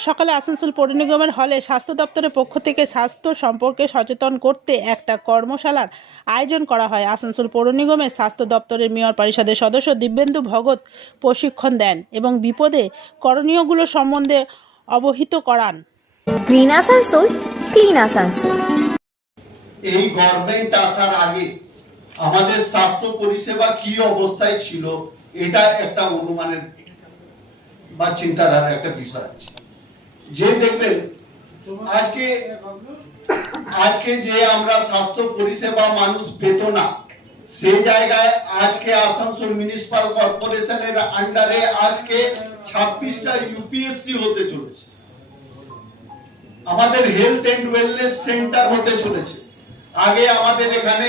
মঙ্গলবার সকালে আসানসোল পৌর নিগমের হলে স্বাস্থ্য দপ্তরের পক্ষ থেকে স্বাস্থ্য সম্পর্কে সচেতন করতে একটা কর্মশালার আয়োজন করা হয়। আসানসোল পৌর নিগমের স্বাস্থ্য দপ্তরের মেয়র পরিষদের সদস্য দিব্যেন্দু ভগত প্রশিক্ষণ দেন এবং বিপদে করণীয়গুলো সম্বন্ধে অবহিত করান। গ্রিন আসানসোল ক্লিন আসানসোল এই গভর্নমেন্ট আসার আগে আমাদের স্বাস্থ্য পরিষেবা কি অবস্থায় ছিল এটা একটা অনুমানের বা চিন্তাধারার একটা বিষয় আছে। যে দেখবেন আজকে আজকে যে আমরা স্বাস্থ্য পরিষেবা মানুষ পেত না, সেই জায়গায় আজকে আসানসোল মিউনিসিপাল কর্পোরেশনের আন্ডারে আজকে ছাব্বিশটা ইউপিএসসি হতে চলেছে। আমাদের হেলথ এন্ড ওয়েলনেস সেন্টার হতে চলেছে। আগে আমাদের এখানে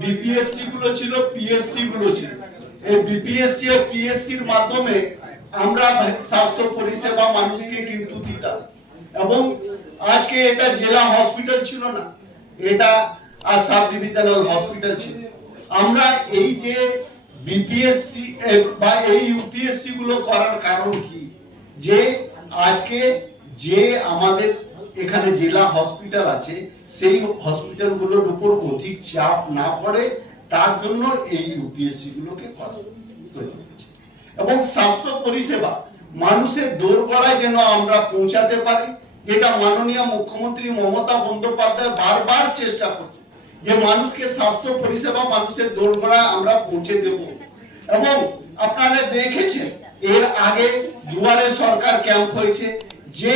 বিপিএসসি গুলো ছিল পিএসসি গুলো ছিল। এই বিপিএসসি ও পিএসসি এর মাধ্যমে আমরা স্বাস্থ্য পরিষেবা মানুষকে কিন্তু দিতাম। এবং আজকে এটা জেলা হসপিটাল ছিল না, এটা আর সাব ডিভিশনাল হসপিটাল ছিল। আমরা এই যে বিপিএসসি বা এই ইউপিএসসি গুলো করার কারণ কি? যে আজকে যে আমাদের এখানে জেলা হসপিটাল আছে, সেই হসপিটালগুলোর উপর অধিক চাপ না পড়ে, তার জন্য এই ইউপিএসসি গুলোকে করা এবং পরিষেবা। মানুষের দোরগড়ায় যেন আমরা পৌঁছাতে পারি, যেটা মাননীয় মুখ্যমন্ত্রী মমতা বন্দ্যোপাধ্যায় বারবার চেষ্টা করছে, যে মানুষকে স্বাস্থ্য পরিষেবা, মানুষের দোরগড়ায় আমরা পৌঁছে দেব। এবং আপনারা দেখেছেন, এর আগে দুয়ারে সরকার ক্যাম্প হয়েছে, যে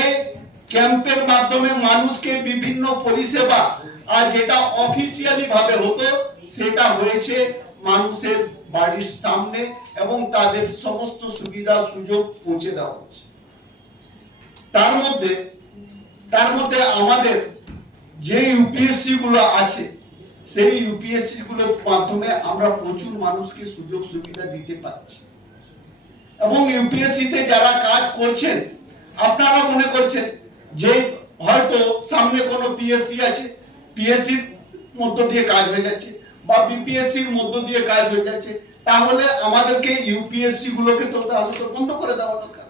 ক্যাম্পের মাধ্যমে মানুষকে বিভিন্ন পরিষেবা, আর যেটা অফিসিয়ালি ভাবে হতো সেটা হয়েছে মানুষের বাড়ির সামনে এবং তাদের সমস্ত সুবিধা সুযোগ পৌঁছে দেওয়া হচ্ছে। তার মধ্যে তার মধ্যে আমাদের যে ইউপিএসসি গুলো আছে, সেই ইউপিএসসি গুলোর মাধ্যমে আমরা প্রচুর মানুষকে সুযোগ সুবিধা দিতে পারছি। এবং ইউপিএসসি তে যারা কাজ করছেন, আপনারা মনে করছেন যে হয়তো সামনে কোনো পিএসসি আছে পিএসসির মধ্য দিয়ে কাজ হয়ে যাচ্ছে। বা বিপিএসসি বিপিএসসির মধ্য দিয়ে কাজ হয়ে যাচ্ছে, তাহলে আমাদেরকে ইউপিএসসি গুলোকে তো আলোচনা বন্ধ করে দেওয়া দরকার।